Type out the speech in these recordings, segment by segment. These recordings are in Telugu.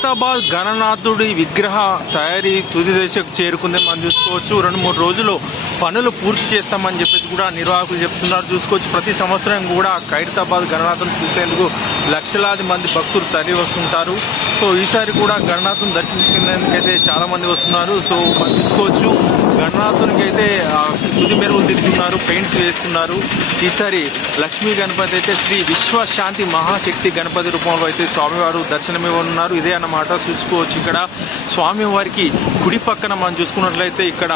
ఖైరతాబాద్ గణనాథుడి విగ్రహ తయారీ తుది దశకు చేరుకుంది మనం చూసుకోవచ్చు. రెండు మూడు రోజులు పనులు పూర్తి చేస్తామని చెప్పేసి కూడా నిర్వాహకులు చెప్తున్నారు. చూసుకోవచ్చు. ప్రతి సంవత్సరం కూడా ఖైరతాబాద్ గణనాథుని చూసేందుకు లక్షలాది మంది భక్తులు తరలి వస్తుంటారు. సో ఈసారి కూడా గణనాథుని దర్శించుకునేందుకైతే చాలా మంది వస్తున్నారు. సో మనం చూసుకోవచ్చు. గణనాథునికి అయితే ఆ, తుది మెరుగులు దిద్దుతున్నారు పెయింట్స్ వేస్తున్నారు. ఈసారి లక్ష్మీ గణపతి అయితే శ్రీ విశ్వశాంతి మహాశక్తి గణపతి రూపంలో అయితే స్వామివారు దర్శనమివ్వనున్నారు. ఇదే అన్నమాట చూసుకోవచ్చు ఇక్కడ. స్వామివారికి కుడి పక్కన మనం చూసుకున్నట్లయితే ఇక్కడ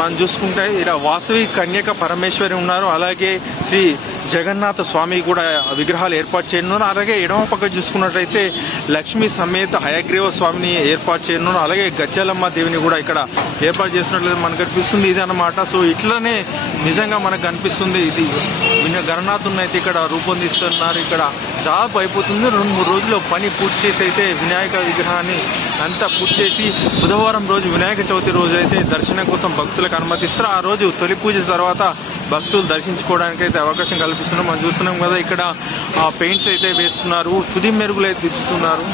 మనం చూసుకుంటే ఇక్కడ వాసవి కన్యక పరమేశ్వరి ఉన్నారు. అలాగే శ్రీ జగన్నాథ స్వామి కూడా విగ్రహాలు ఏర్పాటు చేయనున్నారు. అలాగే ఎడమ పక్క చూసుకున్నట్లయితే లక్ష్మీ సమేత హయగ్రీవ స్వామిని ఏర్పాటు చేయనున్నారు. అలాగే గజ్జలమ్మ దేవిని కూడా ఇక్కడ ఏర్పాటు చేసినట్లయితే మనకు కనిపిస్తుంది. ఇది అన్నమాట సో ఇట్లనే నిజంగా మనకు కనిపిస్తుంది. ఇది విన- గణనాథుని అయితే ఇక్కడ రూపొందిస్తున్నారు. ఇక్కడ దాదాపు అయిపోతుంది. రెండు మూడు రోజుల్లో పని పూర్తి చేసి అయితే వినాయక విగ్రహాన్ని అంతా పూర్తి చేసి బుధవారం రోజు వినాయక చవితి రోజు అయితే దర్శనం కోసం భక్తులకు అనుమతిస్తారు. ఆ రోజు తొలి పూజ తర్వాత భక్తులు దర్శించుకోవడానికి అయితే అవకాశం కల్పిస్తున్నాం. మనం చూస్తున్నాం కదా ఇక్కడ ఆ పెయింట్స్ అయితే వేస్తున్నారు. తుది మెరుగులు అయితే దిద్దుతున్నారు.